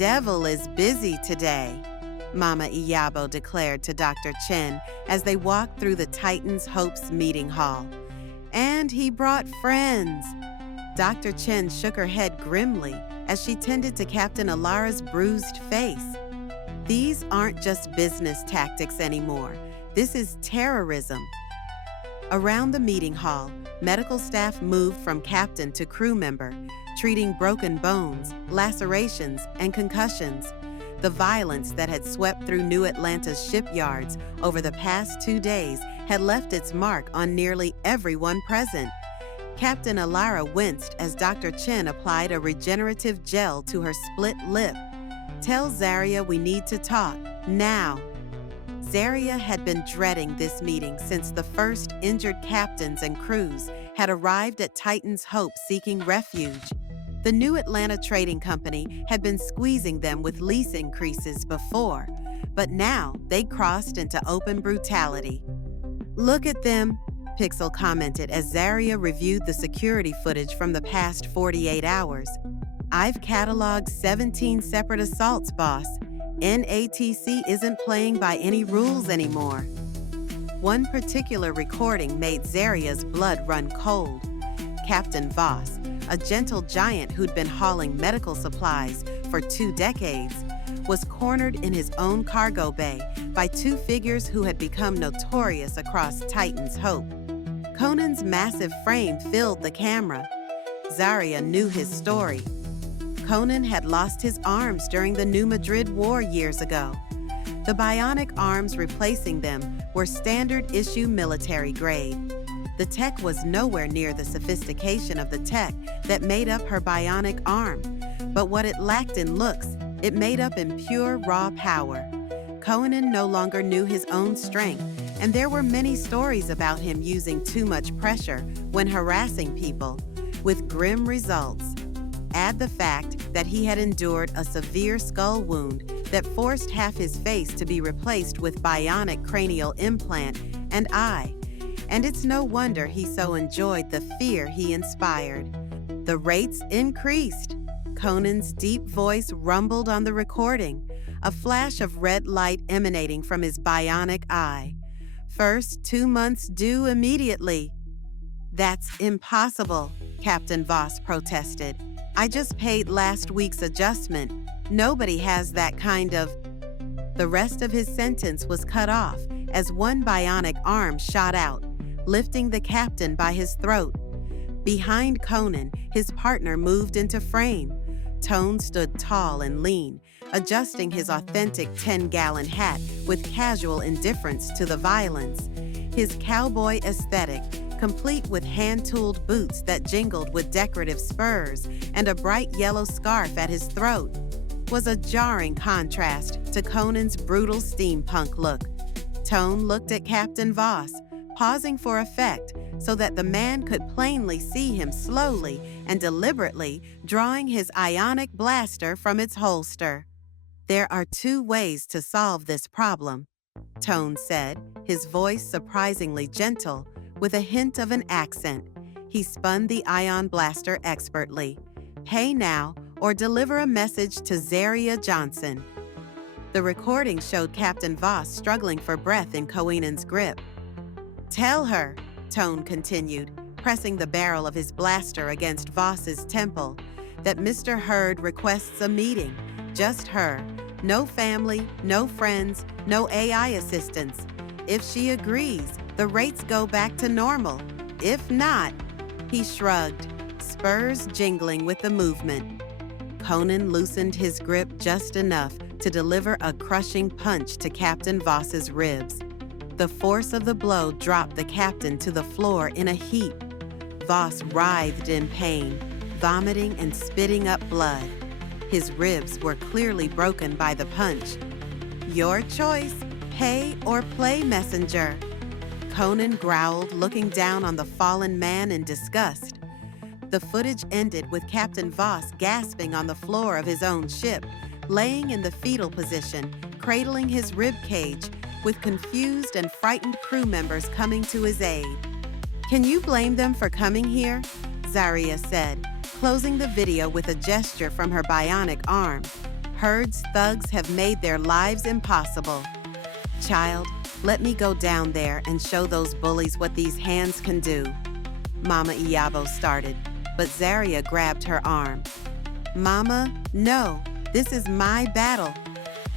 devil is busy today," Mama Iyabo declared to Dr. Chen as they walked through the Titan's Hopes meeting hall. "And he brought friends." Dr. Chen shook her head grimly as she tended to Captain Alara's bruised face. "These aren't just business tactics anymore. This is terrorism." Around the meeting hall, medical staff moved from captain to crew member, treating broken bones, lacerations, and concussions. The violence that had swept through New Atlanta's shipyards over the past 2 days had left its mark on nearly everyone present. Captain Alara winced as Dr. Chen applied a regenerative gel to her split lip. "Tell Zaria we need to talk, now." Zaria had been dreading this meeting since the first injured captains and crews had arrived at Titan's Hope seeking refuge. The New Atlanta Trading Company had been squeezing them with lease increases before, but now they crossed into open brutality. "Look at them," Pixel commented as Zaria reviewed the security footage from the past 48 hours. "I've cataloged 17 separate assaults, boss. NATC isn't playing by any rules anymore." One particular recording made Zaria's blood run cold. Captain Voss, a gentle giant who'd been hauling medical supplies for 2 decades, was cornered in his own cargo bay by 2 figures who had become notorious across Titan's Hope. Conan's massive frame filled the camera. Zaria knew his story. Conan had lost his arms during the New Madrid War years ago. The bionic arms replacing them were standard-issue military grade. The tech was nowhere near the sophistication of the tech that made up her bionic arm, but what it lacked in looks, it made up in pure raw power. Conan no longer knew his own strength, and there were many stories about him using too much pressure when harassing people, with grim results. Add the fact that he had endured a severe skull wound that forced half his face to be replaced with bionic cranial implant and eye, and it's no wonder he so enjoyed the fear he inspired. The rates increased. Conan's deep voice rumbled on the recording, a flash of red light emanating from his bionic eye. "First 2 months due immediately." "That's impossible," Captain Voss protested. "I just paid last week's adjustment. Nobody has that kind of—" The rest of his sentence was cut off as one bionic arm shot out, lifting the captain by his throat. Behind Conan, his partner moved into frame. Tone stood tall and lean, adjusting his authentic 10-gallon hat with casual indifference to the violence. His cowboy aesthetic, complete with hand-tooled boots that jingled with decorative spurs and a bright yellow scarf at his throat, was a jarring contrast to Conan's brutal steampunk look. Tone looked at Captain Voss, pausing for effect so that the man could plainly see him slowly and deliberately drawing his ionic blaster from its holster. "There are 2 ways to solve this problem," Tone said, his voice surprisingly gentle, with a hint of an accent. He spun the ion blaster expertly. "Pay now or deliver a message to Zaria Johnson." The recording showed Captain Voss struggling for breath in Coenan's grip. "Tell her," Tone continued, pressing the barrel of his blaster against Voss's temple, "that Mr. Hurd requests a meeting. Just her. No family, no friends, no AI assistants. If she agrees, the rates go back to normal. If not—" He shrugged, spurs jingling with the movement. Conan loosened his grip just enough to deliver a crushing punch to Captain Voss's ribs. The force of the blow dropped the captain to the floor in a heap. Voss writhed in pain, vomiting and spitting up blood. His ribs were clearly broken by the punch. "Your choice, pay or play, messenger," Conan growled, looking down on the fallen man in disgust. The footage ended with Captain Voss gasping on the floor of his own ship, laying in the fetal position, cradling his rib cage, with confused and frightened crew members coming to his aid. "Can you blame them for coming here?" Zaria said, closing the video with a gesture from her bionic arm. Herd's thugs have made their lives impossible. Child, let me go down there and show those bullies what these hands can do. Mama Iyabo started, but Zaria grabbed her arm. Mama, no, this is my battle.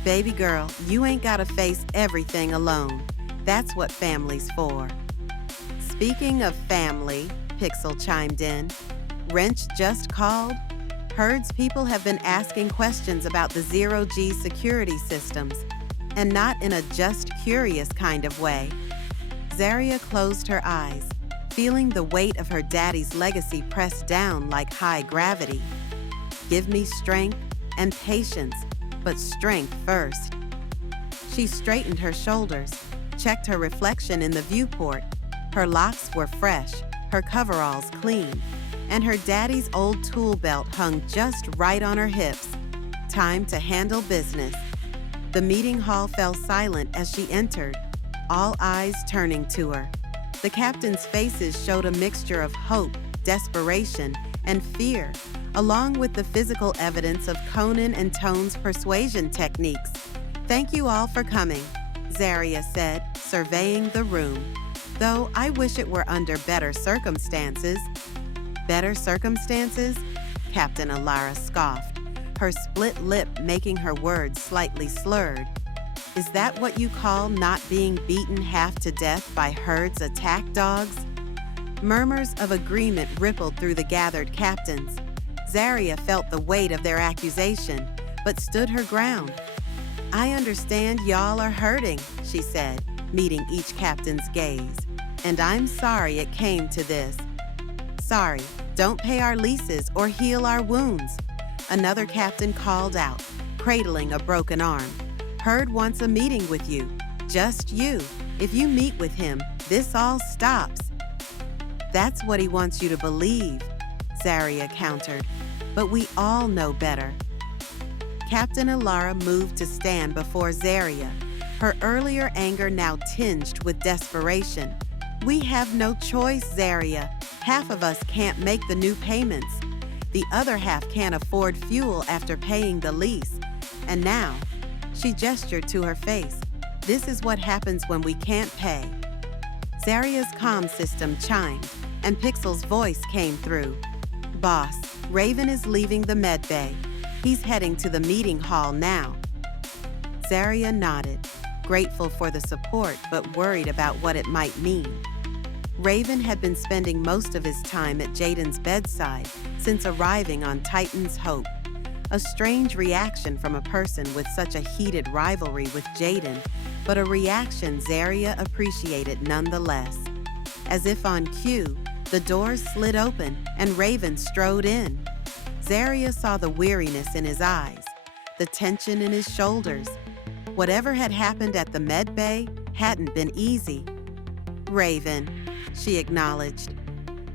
Baby girl, you ain't gotta face everything alone. That's what family's for. Speaking of family, Pixel chimed in. Wrench just called. Herd's people have been asking questions about the zero-G security systems, and not in a just curious kind of way. Zaria closed her eyes, feeling the weight of her daddy's legacy pressed down like high gravity. Give me strength and patience, but strength first. She straightened her shoulders, checked her reflection in the viewport. Her locks were fresh, her coveralls clean, and her daddy's old tool belt hung just right on her hips. Time to handle business. The meeting hall fell silent as she entered, all eyes turning to her. The captains' faces showed a mixture of hope, desperation, and fear, along with the physical evidence of Conan and Tone's persuasion techniques. Thank you all for coming, Zaria said, surveying the room. Though I wish it were under better circumstances. Better circumstances? Captain Alara scoffed, her split lip making her words slightly slurred. Is that what you call not being beaten half to death by Herd's attack dogs? Murmurs of agreement rippled through the gathered captains. Zaria felt the weight of their accusation, but stood her ground. I understand y'all are hurting, she said, meeting each captain's gaze. And I'm sorry it came to this. Sorry, don't pay our leases or heal our wounds. Another captain called out, cradling a broken arm. Herd wants a meeting with you. Just you. If you meet with him, this all stops. That's what he wants you to believe, Zaria countered. But we all know better. Captain Alara moved to stand before Zaria, her earlier anger now tinged with desperation. We have no choice, Zaria. Half of us can't make the new payments. The other half can't afford fuel after paying the lease. And now, she gestured to her face. This is what happens when we can't pay. Zaria's comm system chimed, and Pixel's voice came through. Boss, Raven is leaving the med bay. He's heading to the meeting hall now. Zaria nodded, grateful for the support but worried about what it might mean. Raven had been spending most of his time at Jaden's bedside since arriving on Titan's Hope. A strange reaction from a person with such a heated rivalry with Jaden, but a reaction Zaria appreciated nonetheless. As if on cue, the doors slid open and Raven strode in. Zaria saw the weariness in his eyes, the tension in his shoulders. Whatever had happened at the med bay hadn't been easy. Raven, she acknowledged.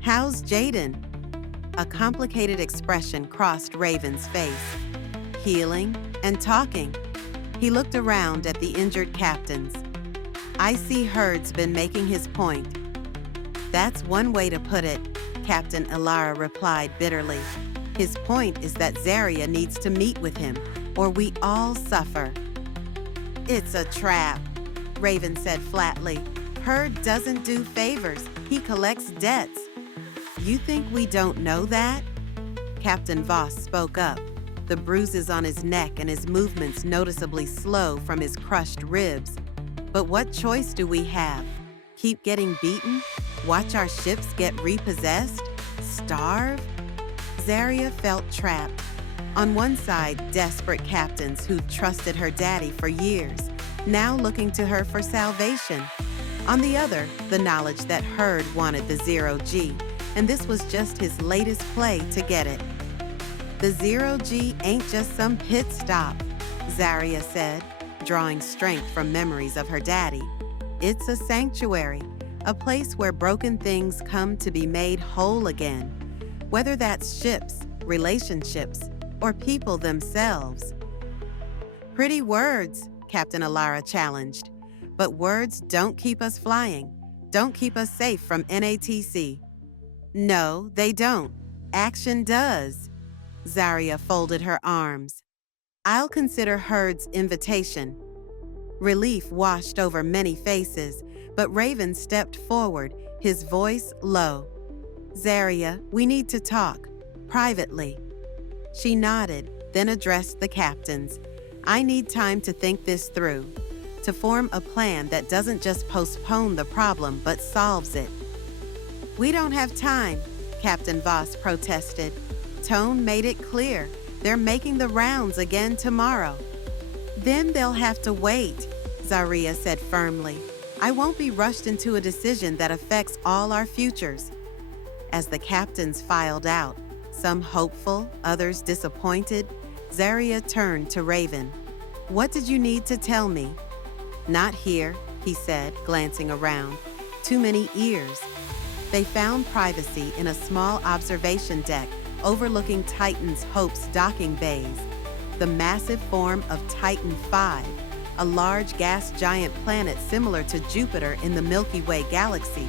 How's Jaden? A complicated expression crossed Raven's face. Healing and talking. He looked around at the injured captains. I see Herd's been making his point. That's one way to put it, Captain Alara replied bitterly. His point is that Zaria needs to meet with him, or we all suffer. It's a trap, Raven said flatly. Herd doesn't do favors, he collects debts. You think we don't know that? Captain Voss spoke up, the bruises on his neck and his movements noticeably slow from his crushed ribs. But what choice do we have? Keep getting beaten? Watch our ships get repossessed? Starve? Zaria felt trapped. On one side, desperate captains who'd trusted her daddy for years, now looking to her for salvation. On the other, the knowledge that Herd wanted the zero-G, and this was just his latest play to get it. The zero-G ain't just some pit stop, Zaria said, drawing strength from memories of her daddy. It's a sanctuary, a place where broken things come to be made whole again, whether that's ships, relationships, or people themselves. Pretty words, Captain Alara challenged. But words don't keep us flying, don't keep us safe from NATC. No, they don't. Action does. Zaria folded her arms. I'll consider Herd's invitation. Relief washed over many faces, but Raven stepped forward, his voice low. Zaria, we need to talk, privately. She nodded, then addressed the captains. I need time to think this through, to form a plan that doesn't just postpone the problem but solves it. We don't have time, Captain Voss protested. Tone made it clear. They're making the rounds again tomorrow. Then they'll have to wait, Zaria said firmly. I won't be rushed into a decision that affects all our futures. As the captains filed out, some hopeful, others disappointed, Zaria turned to Raven. What did you need to tell me? Not here, he said, glancing around. Too many ears. They found privacy in a small observation deck overlooking Titan's Hope's docking bays. The massive form of Titan V, a large gas giant planet similar to Jupiter in the Milky Way galaxy,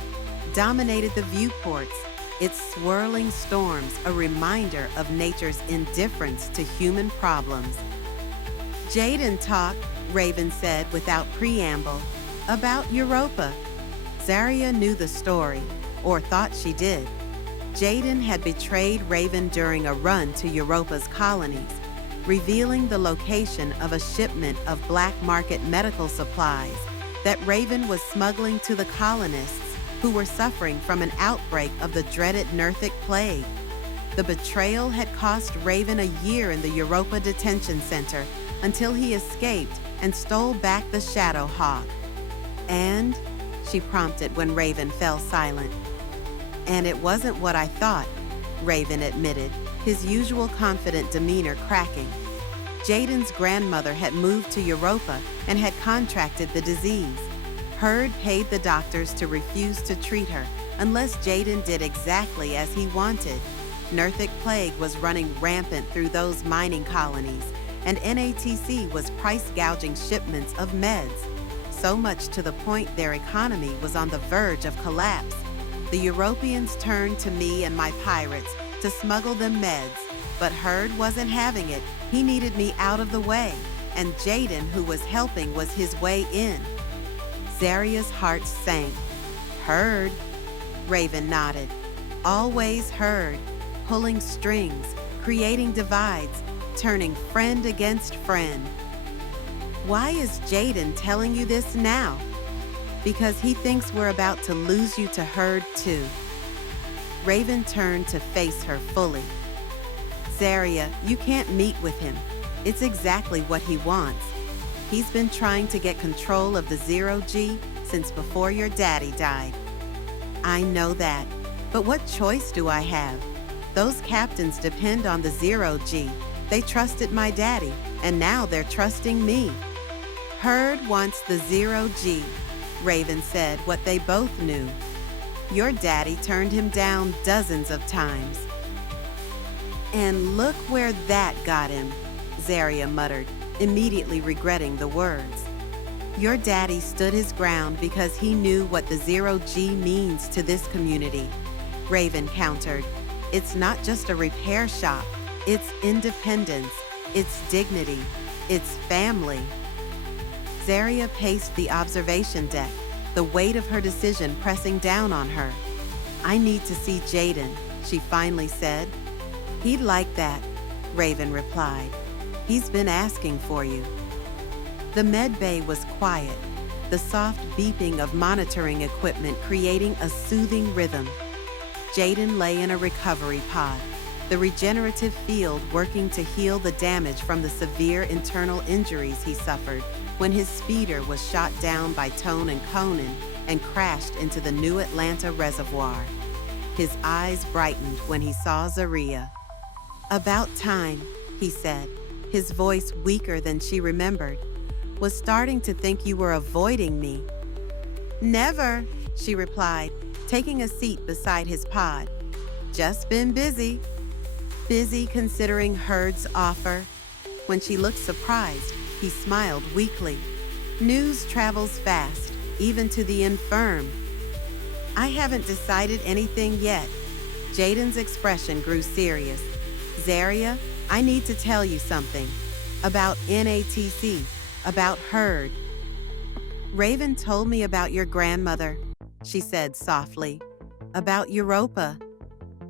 dominated the viewports, its swirling storms a reminder of nature's indifference to human problems. Jaden talked, Raven said without preamble, about Europa. Zaria knew the story, or thought she did. Jaden had betrayed Raven during a run to Europa's colonies, revealing the location of a shipment of black market medical supplies that Raven was smuggling to the colonists who were suffering from an outbreak of the dreaded Nerthic plague. The betrayal had cost Raven a year in the Europa detention center until he escaped and stole back the Shadow Hawk. And, she prompted when Raven fell silent. And it wasn't what I thought, Raven admitted, his usual confident demeanor cracking. Jaden's grandmother had moved to Europa and had contracted the disease. Herd paid the doctors to refuse to treat her unless Jaden did exactly as he wanted. Nerthic plague was running rampant through those mining colonies, and NATC was price gouging shipments of meds, so much to the point their economy was on the verge of collapse. The Europeans turned to me and my pirates to smuggle them meds, but Herd wasn't having it. He needed me out of the way, and Jaden, who was helping, was his way in. Zaria's heart sank. Herd? Raven nodded. Always Herd, pulling strings, creating divides, turning friend against friend. Why is Jaden telling you this now? Because he thinks we're about to lose you to Herd too. Raven turned to face her fully. Zaria, you can't meet with him. It's exactly what he wants. He's been trying to get control of the Zero-G since before your daddy died. I know that, but what choice do I have? Those captains depend on the Zero-G. They trusted my daddy, and now they're trusting me. Herd wants the Zero-G, Raven said what they both knew. Your daddy turned him down dozens of times. And look where that got him, Zaria muttered, immediately regretting the words. Your daddy stood his ground because he knew what the Zero-G means to this community, Raven countered. It's not just a repair shop. It's independence. It's dignity. It's family. Zaria paced the observation deck, the weight of her decision pressing down on her. I need to see Jaden, she finally said. He'd like that, Raven replied. He's been asking for you. The med bay was quiet, the soft beeping of monitoring equipment creating a soothing rhythm. Jaden lay in a recovery pod, the regenerative field working to heal the damage from the severe internal injuries he suffered when his speeder was shot down by Tone and Conan and crashed into the New Atlanta reservoir. His eyes brightened when he saw Zaria. About time, he said, his voice weaker than she remembered. Was starting to think you were avoiding me. Never, she replied, taking a seat beside his pod. Just been busy. Busy considering Herd's offer. When she looked surprised, he smiled weakly. News travels fast, even to the infirm. I haven't decided anything yet. Jaden's expression grew serious. Zaria, I need to tell you something. About NATC, about Herd. Raven told me about your grandmother, she said softly. About Europa.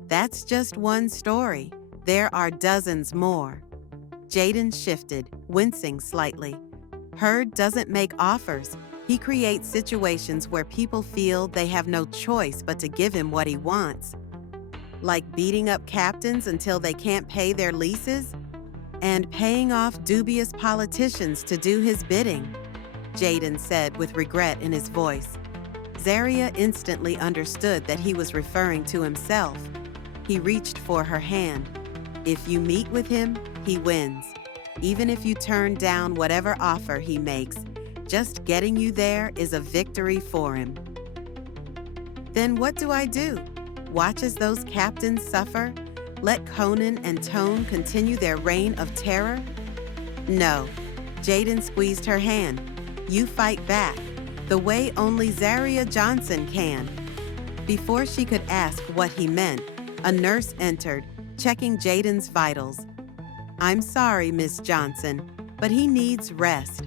That's just one story. There are dozens more. Jaden shifted, wincing slightly. Herd doesn't make offers. He creates situations where people feel they have no choice but to give him what he wants. Like beating up captains until they can't pay their leases? And paying off dubious politicians to do his bidding, Jaden said with regret in his voice. Zaria instantly understood that he was referring to himself. He reached for her hand. If you meet with him, he wins. Even if you turn down whatever offer he makes, just getting you there is a victory for him. Then what do I do? Watch as those captains suffer? Let Conan and Tone continue their reign of terror? No. Jaden squeezed her hand. You fight back, the way only Zaria Johnson can. Before she could ask what he meant, a nurse entered, checking Jaden's vitals. I'm sorry, Miss Johnson, but he needs rest.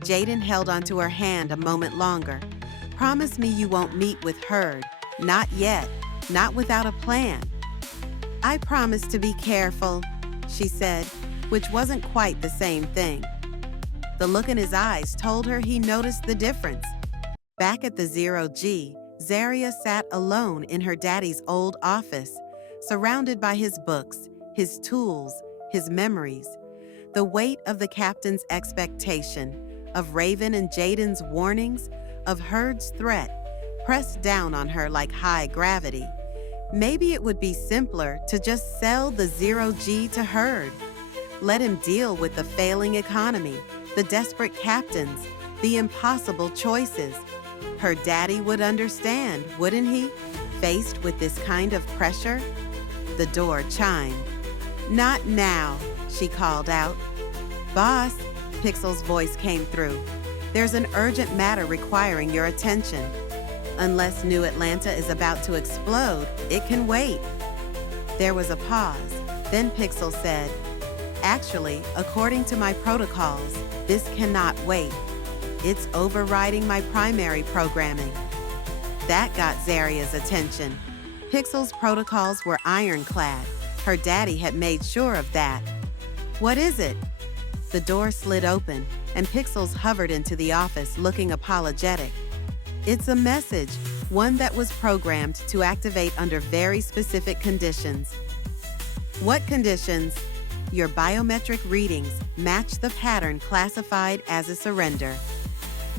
Jaden held onto her hand a moment longer. Promise me you won't meet with Herd. Not yet. Not without a plan. I promise to be careful, she said, which wasn't quite the same thing. The look in his eyes told her he noticed the difference. Back at the 0G, Zaria sat alone in her daddy's old office, surrounded by his books, his tools, his memories. The weight of the captain's expectation, of Raven and Jaden's warnings, of Herd's threat, pressed down on her like high gravity. Maybe it would be simpler to just sell the 0G to Herd. Let him deal with the failing economy, the desperate captains, the impossible choices. Her daddy would understand, wouldn't he? Faced with this kind of pressure? The door chimed. Not now, she called out. Boss, Pixel's voice came through. There's an urgent matter requiring your attention. Unless New Atlanta is about to explode, it can wait. There was a pause. Then Pixel said, Actually, according to my protocols, this cannot wait. It's overriding my primary programming. That got Zaria's attention. Pixel's protocols were ironclad. Her daddy had made sure of that. What is it? The door slid open, and Pixels hovered into the office looking apologetic. It's a message, one that was programmed to activate under very specific conditions. What conditions? Your biometric readings match the pattern classified as a surrender.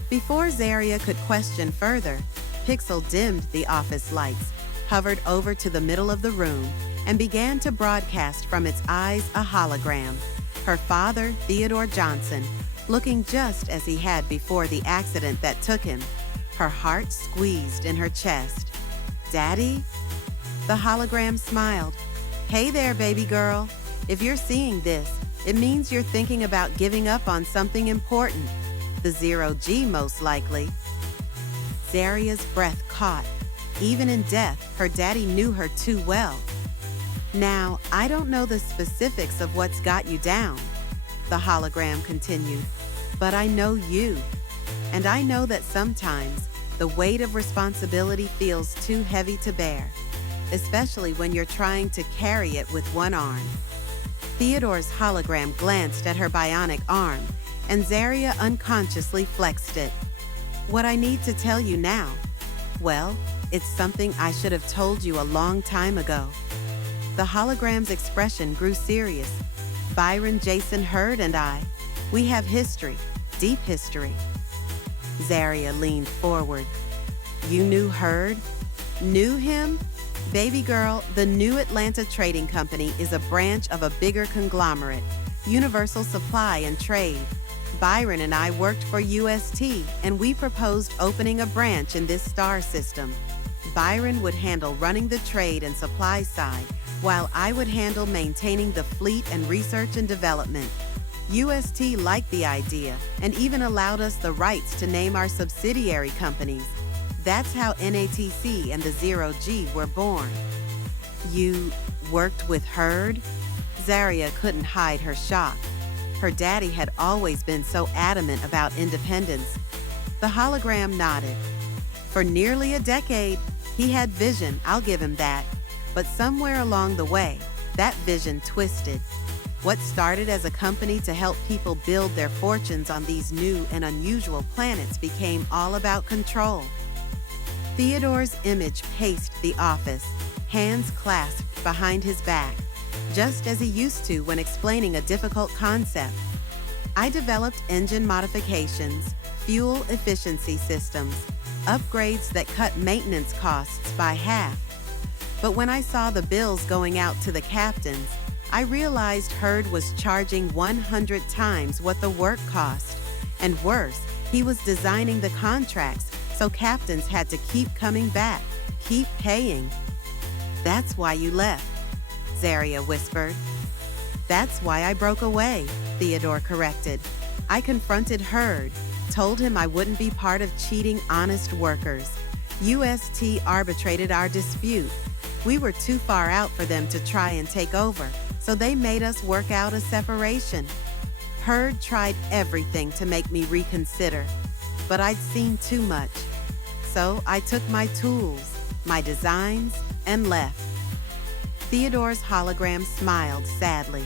Before Zaria could question further, Pixel dimmed the office lights, hovered over to the middle of the room, and began to broadcast from its eyes a hologram. Her father, Theodore Johnson, looking just as he had before the accident that took him. Her heart squeezed in her chest. Daddy? The hologram smiled. Hey there, baby girl. If you're seeing this, it means you're thinking about giving up on something important. The 0G, most likely. Zaria's breath caught. Even in death, her daddy knew her too well. Now, I don't know the specifics of what's got you down, the hologram continued, but I know you. And I know that sometimes the weight of responsibility feels too heavy to bear, especially when you're trying to carry it with one arm. Theodore's hologram glanced at her bionic arm, and Zaria unconsciously flexed it. What I need to tell you now? Well, it's something I should have told you a long time ago. The hologram's expression grew serious. Byron, Jason, Herd, and I, we have history, deep history. Zaria leaned forward. You knew Herd? Knew him? Baby girl, the New Atlanta Trading Company is a branch of a bigger conglomerate, Universal Supply and Trade. Byron and I worked for UST, and we proposed opening a branch in this star system. Byron would handle running the trade and supply side, while I would handle maintaining the fleet and research and development. UST liked the idea and even allowed us the rights to name our subsidiary companies. That's how NATC and the 0G were born. You worked with Herd? Zaria couldn't hide her shock. Her daddy had always been so adamant about independence. The hologram nodded. For nearly a decade, he had vision, I'll give him that. But somewhere along the way, that vision twisted. What started as a company to help people build their fortunes on these new and unusual planets became all about control. Theodore's image paced the office, hands clasped behind his back, just as he used to when explaining a difficult concept. I developed engine modifications, fuel efficiency systems, upgrades that cut maintenance costs by half. But when I saw the bills going out to the captains, I realized Hurd was charging 100 times what the work cost. And worse, he was designing the contracts, so captains had to keep coming back, keep paying. "That's why you left," Zaria whispered. "That's why I broke away," Theodore corrected. "I confronted Hurd, told him I wouldn't be part of cheating honest workers. UST arbitrated our dispute. We were too far out for them to try and take over, so they made us work out a separation. Hurd tried everything to make me reconsider, but I'd seen too much. So I took my tools, my designs, and left." Theodore's hologram smiled sadly.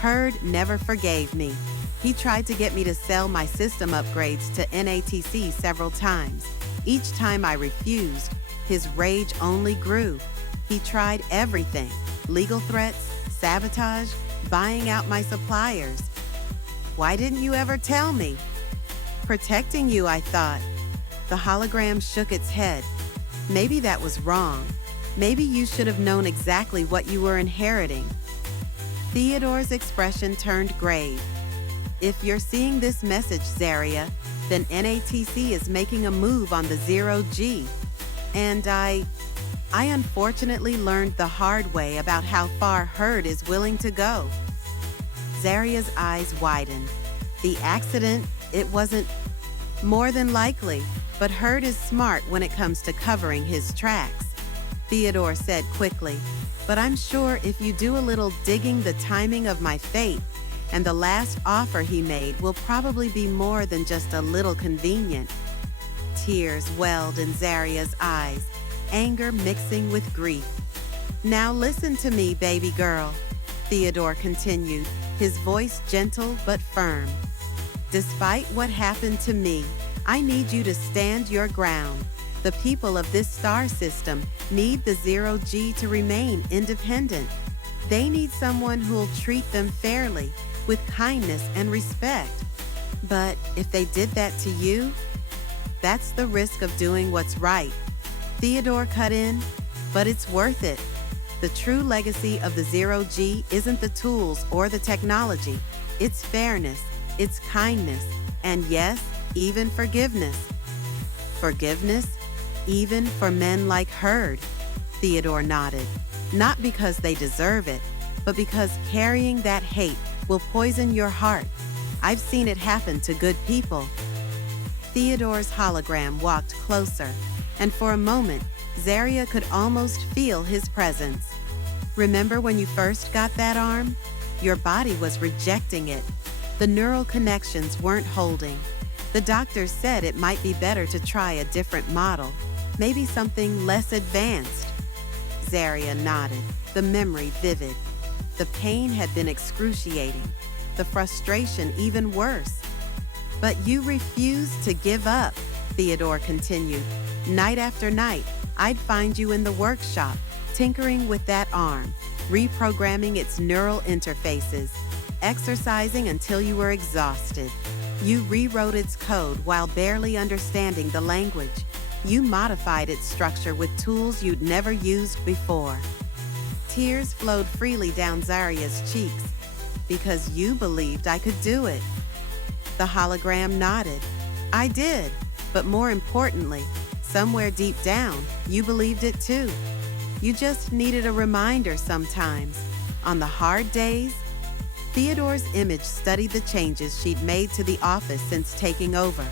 "Hurd never forgave me. He tried to get me to sell my system upgrades to NATC several times. Each time I refused, his rage only grew. He tried everything: legal threats, sabotage, buying out my suppliers. Why didn't you ever tell me?" "Protecting you, I thought." The hologram shook its head. "Maybe that was wrong. Maybe you should have known exactly what you were inheriting." Theodore's expression turned grave. "If you're seeing this message, Zaria, then NATC is making a move on the 0G. And I unfortunately learned the hard way about how far Hurd is willing to go." Zaria's eyes widened. "The accident, it wasn't..." "More than likely, but Hurd is smart when it comes to covering his tracks," Theodore said quickly. "But I'm sure if you do a little digging, the timing of my fate and the last offer he made will probably be more than just a little convenient." Tears welled in Zaria's eyes, anger mixing with grief. "Now listen to me, baby girl," Theodore continued, his voice gentle but firm. "Despite what happened to me, I need you to stand your ground. The people of this star system need the 0G to remain independent. They need someone who'll treat them fairly, with kindness and respect. But if they did that to you, that's the risk of doing what's right." Theodore cut in. "But it's worth it. The true legacy of the 0G isn't the tools or the technology. It's fairness, it's kindness, and yes, even forgiveness." "Forgiveness? Even for men like Hurd?" Theodore nodded. "Not because they deserve it, but because carrying that hate will poison your heart. I've seen it happen to good people." Theodore's hologram walked closer, and for a moment, Zaria could almost feel his presence. "Remember when you first got that arm? Your body was rejecting it. The neural connections weren't holding. The doctors said it might be better to try a different model, maybe something less advanced." Zaria nodded, the memory vivid. The pain had been excruciating, the frustration even worse. "But you refused to give up," Theodore continued. "Night after night, I'd find you in the workshop, tinkering with that arm, reprogramming its neural interfaces, exercising until you were exhausted. You rewrote its code while barely understanding the language. You modified its structure with tools you'd never used before." Tears flowed freely down Zaria's cheeks. "Because you believed I could do it." The hologram nodded. "I did, but more importantly, somewhere deep down, you believed it too. You just needed a reminder sometimes. On the hard days." Theodore's image studied the changes she'd made to the office since taking over.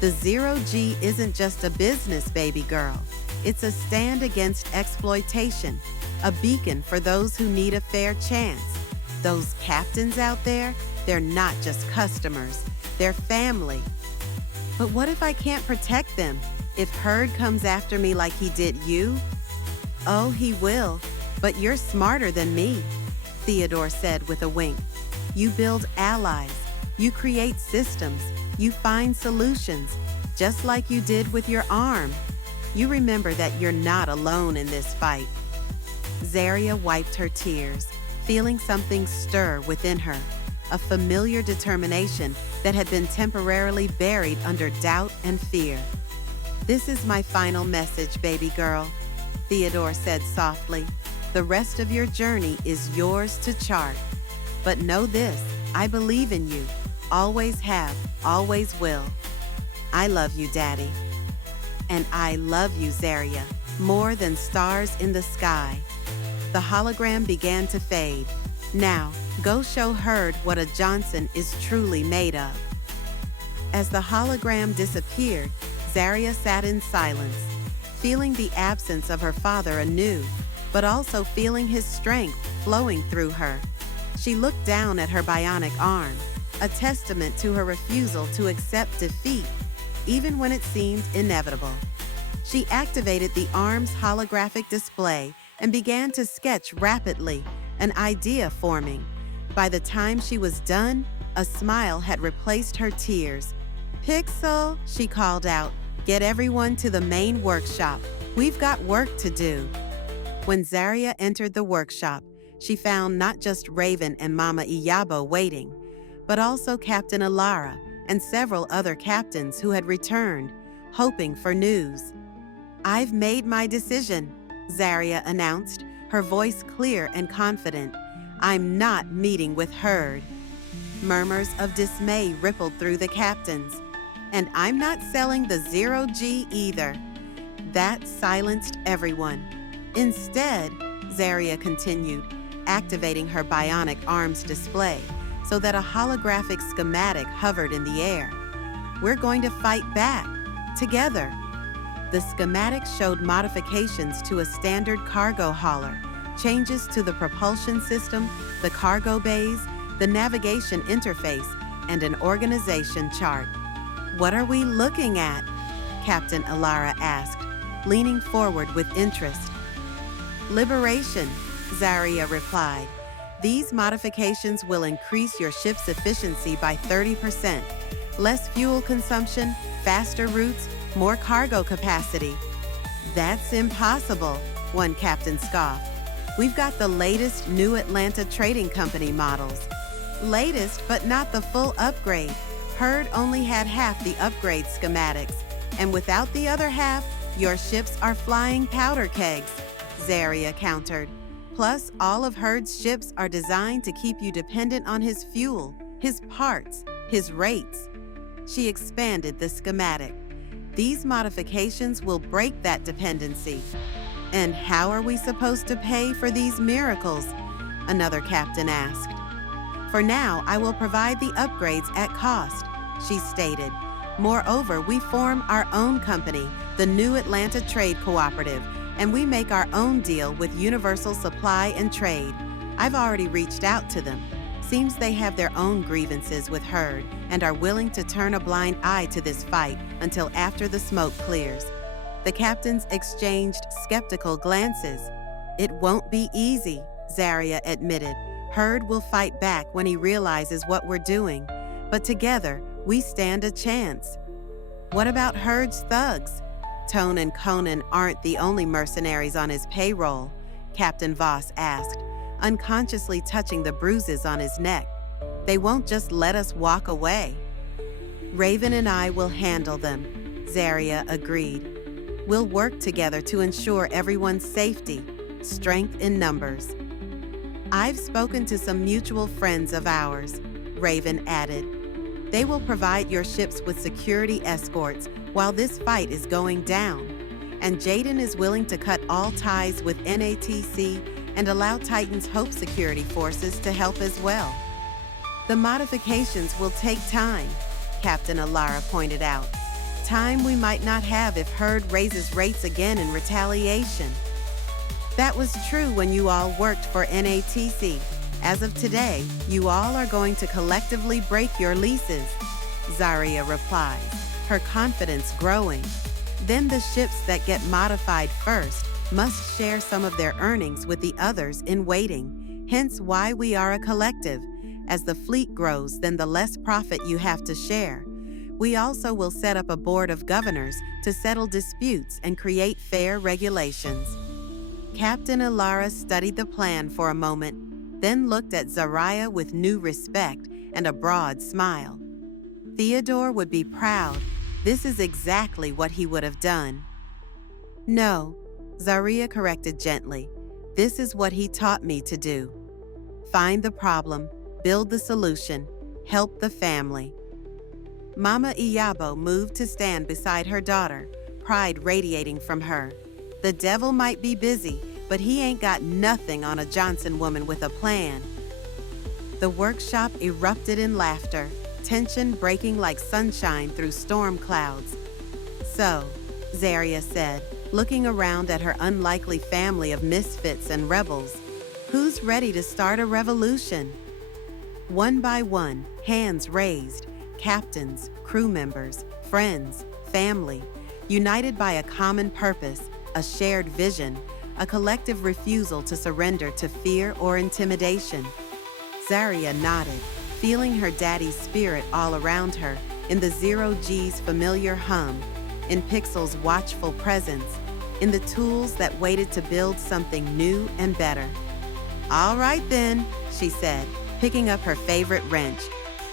"The 0G isn't just a business, baby girl. It's a stand against exploitation, a beacon for those who need a fair chance. Those captains out there, They're not just customers, they're family. But what if I can't protect them? If Herd comes after me like he did you? Oh, he will, but you're smarter than me, Theodore said with a wink. You build allies, you create systems, you find solutions, just like you did with your arm. You remember that you're not alone in this fight. Zaria wiped her tears, feeling something stir within her, a familiar determination that had been temporarily buried under doubt and fear. This is my final message, baby girl, Theodore said softly. The rest of your journey is yours to chart. But know this, I believe in you. Always have, always will. I love you, Daddy. And I love you, Zaria, more than stars in the sky. The hologram began to fade. Now, go show Herd what a Johnson is truly made of. As the hologram disappeared, Zaria sat in silence, feeling the absence of her father anew, but also feeling his strength flowing through her. She looked down at her bionic arm, a testament to her refusal to accept defeat, even when it seemed inevitable. She activated the arm's holographic display and began to sketch rapidly, an idea forming. By the time she was done, a smile had replaced her tears. "Pixel," she called out, "get everyone to the main workshop. We've got work to do." When Zaria entered the workshop, she found not just Raven and Mama Iyabo waiting, but also Captain Alara and several other captains who had returned, hoping for news. "I've made my decision," Zaria announced, her voice clear and confident. "I'm not meeting with Herd." Murmurs of dismay rippled through the captains. "And I'm not selling the 0G either." That silenced everyone. Instead, Zaria continued, activating her bionic arms display so that a holographic schematic hovered in the air. "We're going to fight back, together." The schematic showed modifications to a standard cargo hauler, changes to the propulsion system, the cargo bays, the navigation interface, and an organization chart. "What are we looking at?" Captain Alara asked, leaning forward with interest. "Liberation," Zaria replied. "These modifications will increase your ship's efficiency by 30%. Less fuel consumption, faster routes, more cargo capacity." "That's impossible," one captain scoffed. "We've got the latest New Atlanta Trading Company models." "Latest, but not the full upgrade. Herd only had half the upgrade schematics, and without the other half, your ships are flying powder kegs," Zaria countered. "Plus, all of Herd's ships are designed to keep you dependent on his fuel, his parts, his rates." She expanded the schematic. "These modifications will break that dependency." "And how are we supposed to pay for these miracles?" another captain asked. "For now, I will provide the upgrades at cost," she stated. "Moreover, we form our own company, the New Atlanta Trade Cooperative, and we make our own deal with Universal Supply and Trade. I've already reached out to them. Seems they have their own grievances with Herd and are willing to turn a blind eye to this fight until after the smoke clears." The captains exchanged skeptical glances. "It won't be easy," Zaria admitted. "Herd will fight back when he realizes what we're doing, but together we stand a chance." "What about Herd's thugs?" "Tone and Conan aren't the only mercenaries on his payroll," Captain Voss asked, unconsciously touching the bruises on his neck. "They won't just let us walk away." "Raven and I will handle them," Zaria agreed. "We'll work together to ensure everyone's safety, strength in numbers." "I've spoken to some mutual friends of ours," Raven added. "They will provide your ships with security escorts while this fight is going down. And Jaden is willing to cut all ties with NATC and allow Titan's Hope security forces to help as well." "The modifications will take time," Captain Alara pointed out. "Time we might not have if Herd raises rates again in retaliation." "That was true when you all worked for NATC," As of today, you all are going to collectively break your leases, Zaria replies, her confidence growing. Then the ships that get modified first must share some of their earnings with the others in waiting, hence why we are a collective. As the fleet grows, then the less profit you have to share. We also will set up a board of governors to settle disputes and create fair regulations. Captain Ilara studied the plan for a moment, then looked at Zaria with new respect and a broad smile. Theodore would be proud. This is exactly what he would have done. No, Zaria corrected gently. This is what he taught me to do. Find the problem, build the solution, help the family. Mama Iyabo moved to stand beside her daughter, pride radiating from her. The devil might be busy, but he ain't got nothing on a Johnson woman with a plan. The workshop erupted in laughter, tension breaking like sunshine through storm clouds. So, Zaria said, looking around at her unlikely family of misfits and rebels, who's ready to start a revolution? One by one, hands raised, captains, crew members, friends, family, united by a common purpose, a shared vision, a collective refusal to surrender to fear or intimidation. Zaria nodded, feeling her daddy's spirit all around her, in the Zero G's familiar hum, in Pixel's watchful presence, in the tools that waited to build something new and better. All right then, she said, picking up her favorite wrench.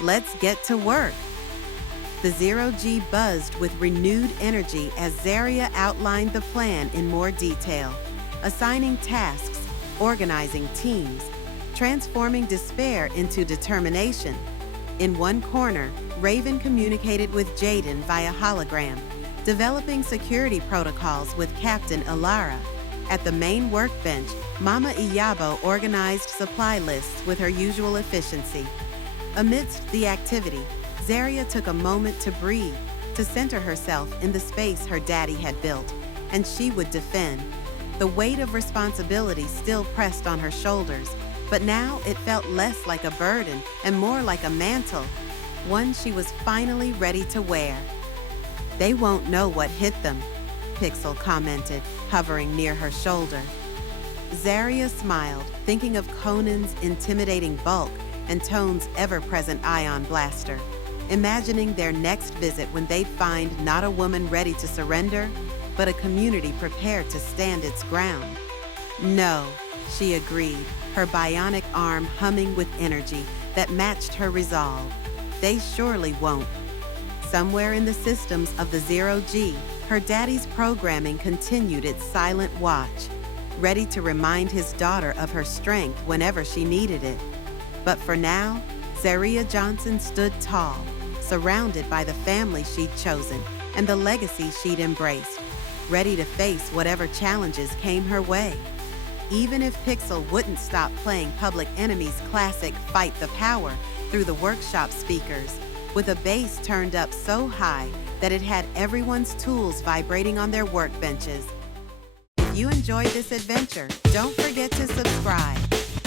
Let's get to work. The Zero G buzzed with renewed energy as Zaria outlined the plan in more detail, assigning tasks, organizing teams, transforming despair into determination. In one corner, Raven communicated with Jaden via hologram, developing security protocols with Captain Ilara. At the main workbench, Mama Iyabo organized supply lists with her usual efficiency. Amidst the activity, Zaria took a moment to breathe, to center herself in the space her daddy had built, and she would defend. The weight of responsibility still pressed on her shoulders, but now it felt less like a burden and more like a mantle, one she was finally ready to wear. They won't know what hit them, Pixel commented, hovering near her shoulder. Zaria smiled, thinking of Conan's intimidating bulk and Tone's ever-present ion blaster, imagining their next visit when they'd find not a woman ready to surrender, but a community prepared to stand its ground. No, she agreed, her bionic arm humming with energy that matched her resolve. They surely won't. Somewhere in the systems of the Zero G, her daddy's programming continued its silent watch, ready to remind his daughter of her strength whenever she needed it. But for now, Zaria Johnson stood tall, surrounded by the family she'd chosen and the legacy she'd embraced, ready to face whatever challenges came her way. Even if Pixel wouldn't stop playing Public Enemy's classic Fight the Power through the workshop speakers, with a bass turned up so high that it had everyone's tools vibrating on their workbenches. If you enjoyed this adventure, don't forget to subscribe.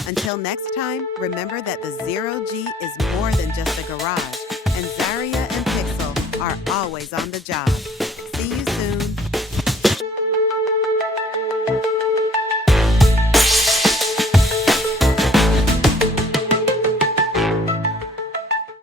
Until next time, remember that the Zero G is more than just a garage, and Zaria and Pixel are always on the job.